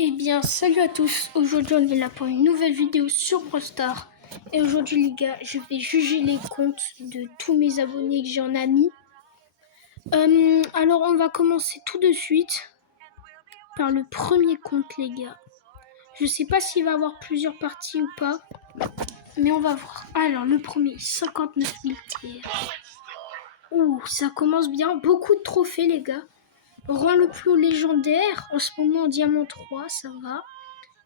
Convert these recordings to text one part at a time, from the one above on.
Eh bien, salut à tous. Aujourd'hui, on est là pour une nouvelle vidéo sur Brawl Stars. Et aujourd'hui, les gars, je vais juger les comptes de tous mes abonnés que j'en ai mis. Alors, on va commencer tout de suite par le premier compte, les gars. Je sais pas s'il va avoir plusieurs parties ou pas, mais on va voir. Alors, le premier, 59 000 TR. Ouh, ça commence bien. Beaucoup de trophées, les gars. Rang le plus haut légendaire. En ce moment, en Diamant 3, ça va.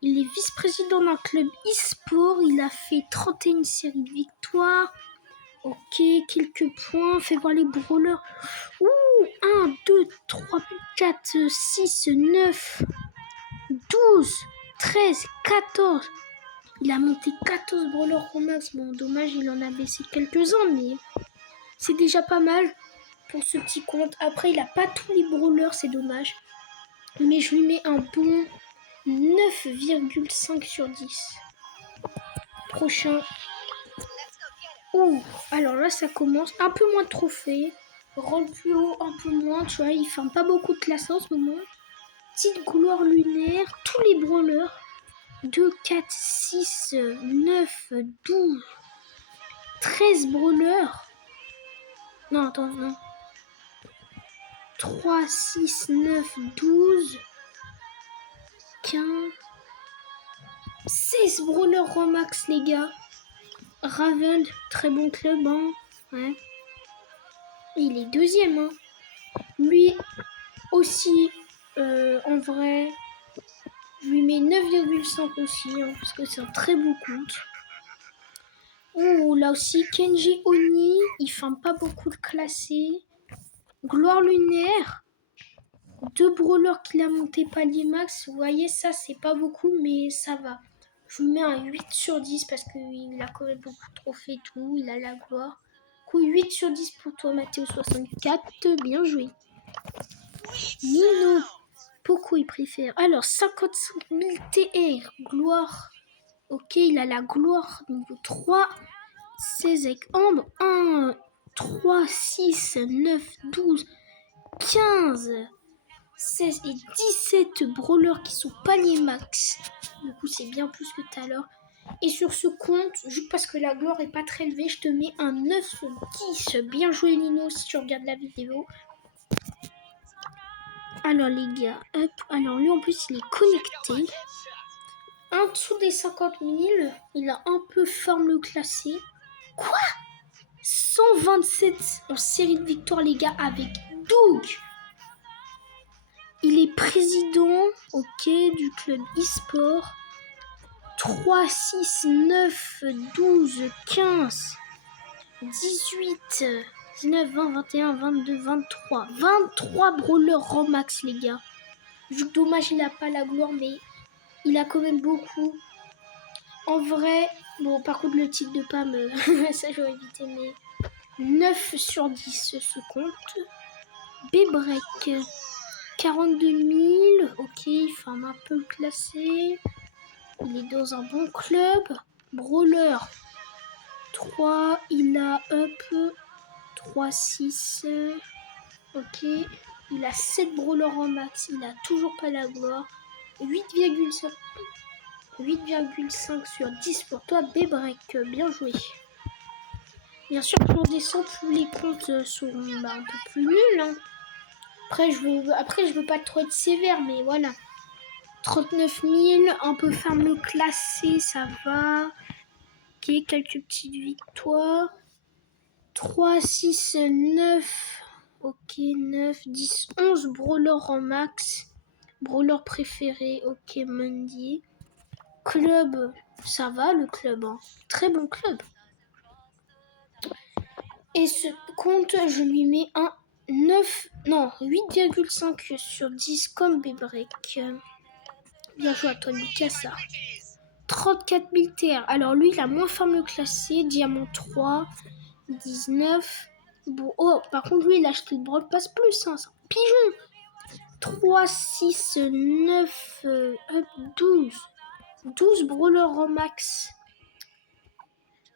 Il est vice-président d'un club e-sport. Il a fait 31 séries de victoires. Ok, quelques points. Fais voir les brawlers. Ouh, 1, 2, 3, 4, 6, 9, 12, 13, 14. Il a monté 14 brawlers au max. Bon, dommage, il en a baissé quelques-uns, mais c'est déjà pas mal pour ce petit compte. Après, il a pas tous les brawlers, c'est dommage. Mais je lui mets un bon 9,5 sur 10. Prochain. Ouh, alors là, ça commence. Un peu moins de trophées. Rang plus haut, un peu moins. Tu vois, il fait pas beaucoup de classe en ce moment. Petite gloire lunaire. Tous les brawlers. 2, 4, 6, 9, 12, 13 brawlers. Non, attends, non. 3, 6, 9, 12, 15, 16 brawlers en max, les gars. Raven, très bon club, hein. Ouais. Il est deuxième, hein. Lui aussi, en vrai, je lui mets 9,5 aussi, hein, parce que c'est un très beau compte. Ouh, là aussi, Kenji Oni, il fait pas beaucoup de classés. Gloire lunaire, 2 brawlers qu'il a monté palier max. Vous voyez, ça, c'est pas beaucoup, mais ça va. Je lui mets un 8 sur 10 parce qu'il a quand même beaucoup de trophées et tout. Il a la gloire. Coup 8 sur 10 pour toi, Mathéo64. Bien joué. Nino, Poco, il préfère. Alors, 55 000 TR. Gloire. Ok, il a la gloire niveau 3. 16 avec Ambre. 1, 3, 6, 9, 12, 15, 16 et 17 brawlers qui sont palier max. Du coup, c'est bien plus que tout à l'heure. Et sur ce compte, juste parce que la gloire est pas très élevée, je te mets un 9 sur 10. Bien joué, Nino, si tu regardes la vidéo. Alors, les gars, hop. Alors, lui, en plus, il est connecté. En dessous des 50 000, il a un peu farm le classé. Quoi? 127 en série de victoires, les gars, avec Doug. Il est président, ok, du club e-sport. 3, 6, 9, 12, 15, 18, 19, 20, 21, 22, 23. 23 brawlers Romax, les gars. Dommage, il n'a pas la gloire, mais il a quand même beaucoup. En vrai, bon, par contre, le titre de Pam, ça j'aurais évité, mais 9 sur 10 ce compte. B-Break, 42 000. Ok, il fait un peu classé. Il est dans un bon club. Brawler, 3. Il a up 3, 6. Ok. Il a 7 brawlers en max. Il a toujours pas la gloire. 8,5 sur 10 pour toi, B-Break. Bien joué. Bien sûr, plus on descend, plus les comptes sont un peu plus nuls. Hein. Après, je veux pas trop être sévère, mais voilà. 39 000, un peu farm classé, ça va. Ok, quelques petites victoires. 3, 6, 9. Ok, 9, 10, 11 brawlers en max. Brawler préféré, ok, Mandy. Club, ça va le club, hein. Très bon club. Et ce compte, je lui mets un 8,5 sur 10 comme B-Break. Bien joué à toi, Lucas. 34 000 TR. Alors lui, il a moins fameux classé. Diamant 3, 19. Bon, oh, par contre, lui, il a acheté le Brawl Pass Plus. Hein, c'est un pigeon. 3, 6, 9, 12. 12 brawlers en max.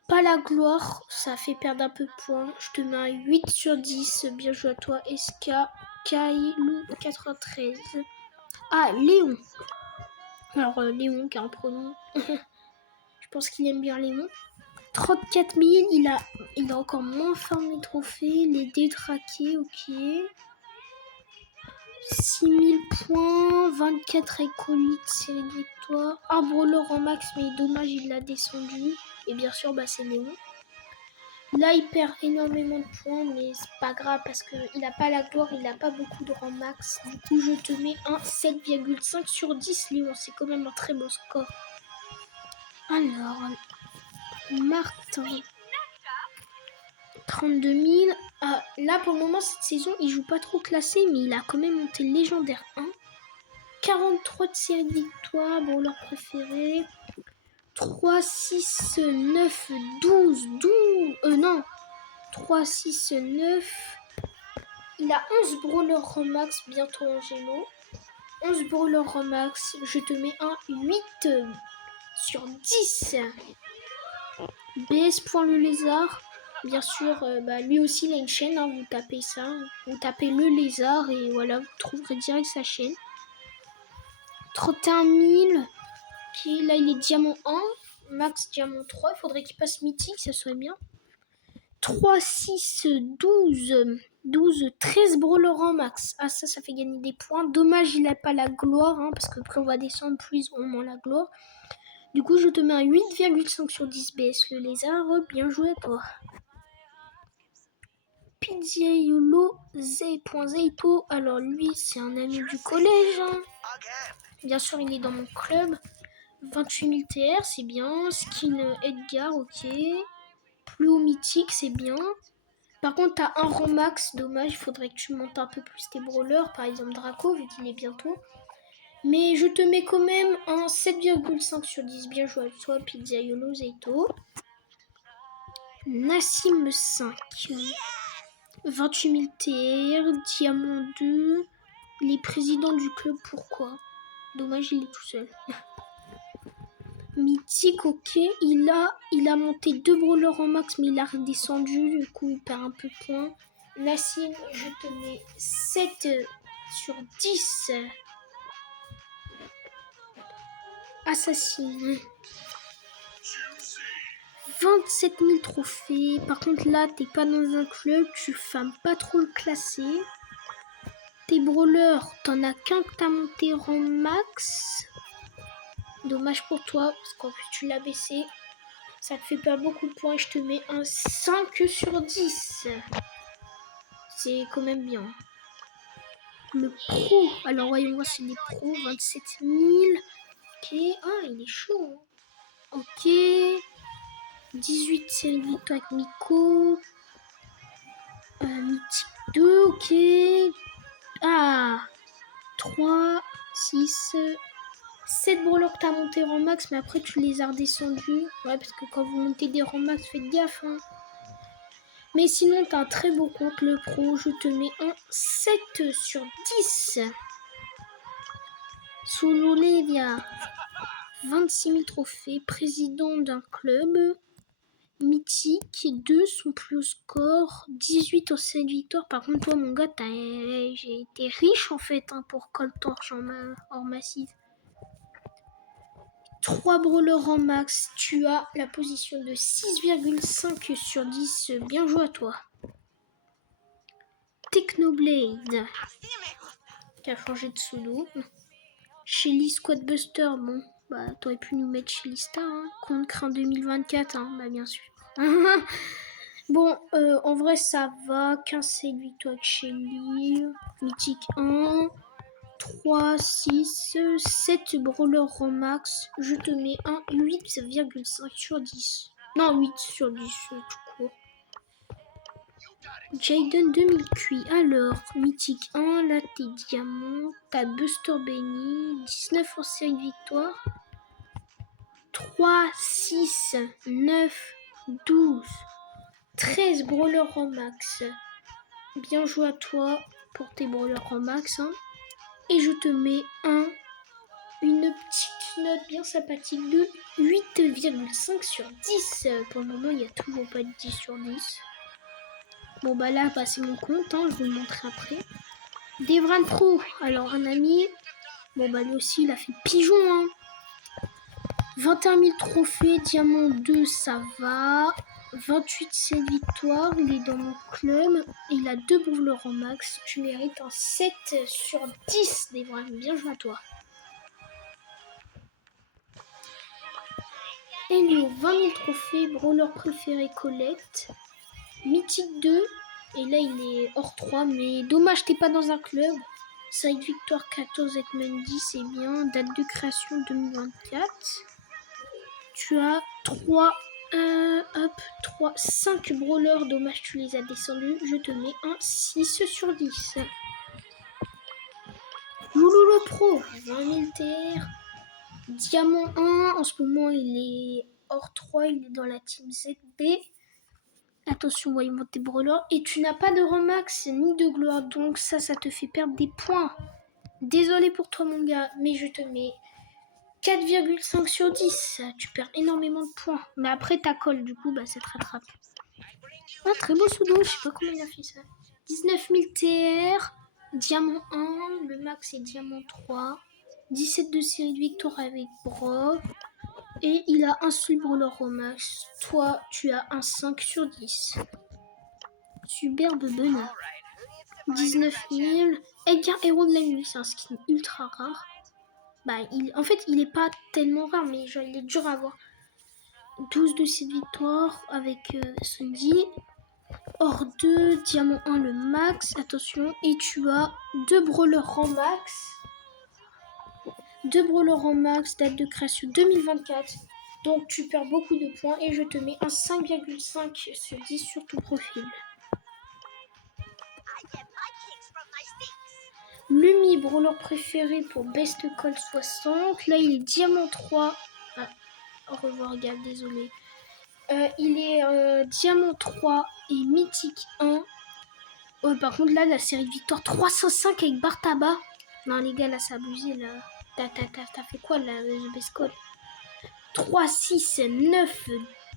Pas la gloire, ça fait perdre un peu de points. Je te mets un 8 sur 10. Bien joué à toi, SK. Kailou 93. Ah, Léon. Alors, Léon qui a un pronom. Je pense qu'il aime bien Léon. 34 000, il a encore moins farmé les trophées, les détraqués, ok. 6 000 points, 24 acolytes, série de victoires. Un brawler en max, mais dommage, il l'a descendu. Et bien sûr, c'est Léon. Là, il perd énormément de points, mais c'est pas grave parce qu'il n'a pas la gloire, il n'a pas beaucoup de rang max. Du coup, je te mets un 7,5 sur 10, Léon. C'est quand même un très beau score. Alors, Martin. 32 000. Ah, là, pour le moment, cette saison, il joue pas trop classé, mais il a quand même monté légendaire 1. 43 de série de victoires, bon, leur préféré. 3, 6, 9, 12, 12. Non. 3, 6, 9. Il a 11 brawlers Romax, bientôt Angelo. 11 brawlers Romax, je te mets un 8 sur 10. BS. Le lézard. Bien sûr, lui aussi il a une chaîne, hein, vous tapez ça, vous tapez le lézard et voilà, vous trouverez direct sa chaîne. 31 000, qui là il est diamant 1, max diamant 3, il faudrait qu'il passe mythique, ça serait bien. 3, 6, 12, 12, 13 brawlers en max. Ah ça fait gagner des points. Dommage il n'a pas la gloire, hein, parce que plus on va descendre, plus on moins la gloire. Du coup je te mets un 8,5 sur 10 BS le lézard, bien joué à toi. Pizziaiolo Z.Zeito. Alors lui c'est un ami du collège, hein. Bien sûr il est dans mon club. 28 000 TR c'est bien. Skin Edgar, ok. Plus haut mythique c'est bien. Par contre t'as un rang max, dommage, il faudrait que tu montes un peu plus tes brawlers, par exemple Draco vu qu'il est bientôt. Mais je te mets quand même un 7,5 sur 10, bien joué à toi Pizziaiolo Zeito. Nassim 5. 28 000 TR, Diamant 2, il est président du club, pourquoi? Dommage, il est tout seul. Mythique, ok, il a monté 2 brawlers en max, mais il a redescendu, du coup il perd un peu de points. Nassim, je te mets 7 sur 10. Assassin. 27 000 trophées. Par contre là, t'es pas dans un club, tu fames pas trop le classer. Tes brawlers, t'en as qu'un que t'as monté en max. Dommage pour toi, parce qu'en plus tu l'as baissé. Ça te fait pas beaucoup de points. Je te mets un 5 sur 10. C'est quand même bien. Le pro. Alors voyons voir c'est les pros. 27 000. Ok. Ah, il est chaud. Ok. 18 séries de victoire avec Miko. Mythique 2. Ok. Ah. 3, 6, 7 brawlers que t'as monté rang max, mais après tu les as redescendus. Ouais, parce que quand vous montez des rangs max, faites gaffe. Hein. Mais sinon, t'as un très beau compte, le pro. Je te mets un 7 sur 10. Solo Levia. 26 000 trophées. Président d'un club. Mythique. 2 son plus haut score. 18 en 7 victoires. Par contre, toi, mon gars, j'ai été riche en fait hein, pour Cold Torch hors massif. 3 brawlers en max, tu as la position de 6,5 sur 10. Bien joué à toi. Technoblade, qui a changé de pseudo. Shelly Squadbuster, bon, t'aurais pu nous mettre Shelly Star, hein. Compte craint 2024, hein, bien sûr. Bon, en vrai, ça va. 15 victoires avec Shelly. Mythique 1. 3, 6, 7 brawlers en max. Je te mets un 8,5 sur 10. Non, 8 sur 10, tout court. Jaden 2000 QI. Alors, mythique 1, là t'es diamant. T'as Buster Benny. 19 en série de victoire. 3, 6, 9, 12, 13 brawlers en max. Bien joué à toi pour tes brawlers en max. Hein. Et je te mets une petite note bien sympathique de 8,5 sur 10. Pour le moment, il n'y a toujours pas de 10 sur 10. Bon, là, c'est mon compte. Hein, je vous le montrerai après. Devran Pro. Alors, un ami. Bon, lui aussi, il a fait pigeon. Hein. 21 000 trophées, diamant 2, ça va. 28 7 victoires, il est dans mon club. Il a 2 brawlers en max. Tu mérites un 7 sur 10 des vrais. Bien joué à toi. Elio, 20 000 trophées, brawler préféré collect. Mythique 2, et là il est hors 3, mais dommage t'es pas dans un club. Side victoire 14 avec Mendy, c'est bien. Date de création 2024. Tu as 5 brawlers, dommage tu les as descendus. Je te mets un 6 sur 10. Loulou le pro, 20 000 TR. Diamant 1, en ce moment il est hors 3, il est dans la team ZB. Attention, voyons monter brawlers. Et tu n'as pas de remax ni de gloire, donc ça te fait perdre des points. Désolé pour toi mon gars, mais je te mets 4,5 sur 10. Tu perds énormément de points. Mais après ta colle, du coup, ça te rattrape. Ah, très beau pseudo, je sais pas comment il a fait ça. 19 000 TR, diamant 1, le max est diamant 3. 17 de série de victoire avec Brock. Et il a un seul brawler au max. Toi, tu as un 5 sur 10. Superbe Benoît. 19 000. Edgar Héros de la nuit, c'est un skin ultra rare. En fait, il est pas tellement rare, mais genre, il est dur à avoir. 12 de cette victoire avec Sundy. Or 2, diamant 1 le max. Attention, et tu as 2 brawlers en max. 2 brawlers en max, date de création 2024. Donc tu perds beaucoup de points et je te mets un 5,5 sur 10 sur ton profil. Lumi, brawler préféré pour Best Call 60. Là, il est diamant 3. Ah, au revoir, gars, désolé. Il est diamant 3 et mythique 1. Par contre, là, la série de victoire 305 avec Bartaba. Non, les gars, là, c'est abusé. Là. T'as fait quoi, là, The Best Call? 3, 6, 9,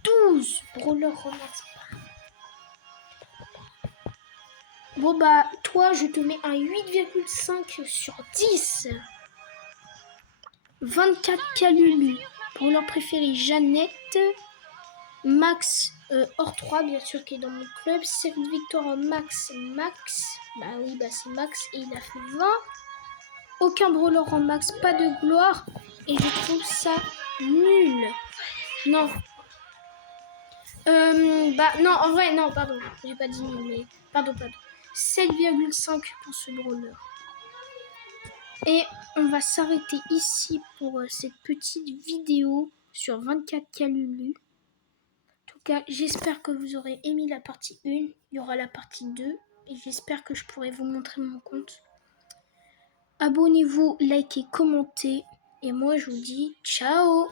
12. Brawler remarque. Bon toi je te mets un 8,5 sur 10. 24 Calulu. Pour leur préféré Jeannette. Max hors 3 bien sûr qui est dans mon club. 7 victoires en max. Oui c'est max et il a fait 20. Aucun brawler en max, pas de gloire. Et je trouve ça nul. Non. Non en vrai non pardon. J'ai pas dit nul mais pardon. 7,5 pour ce brawler. Et on va s'arrêter ici pour cette petite vidéo sur 24 Calulu. En tout cas, j'espère que vous aurez aimé la partie 1. Il y aura la partie 2. Et j'espère que je pourrai vous montrer mon compte. Abonnez-vous, likez, commentez. Et moi, je vous dis ciao!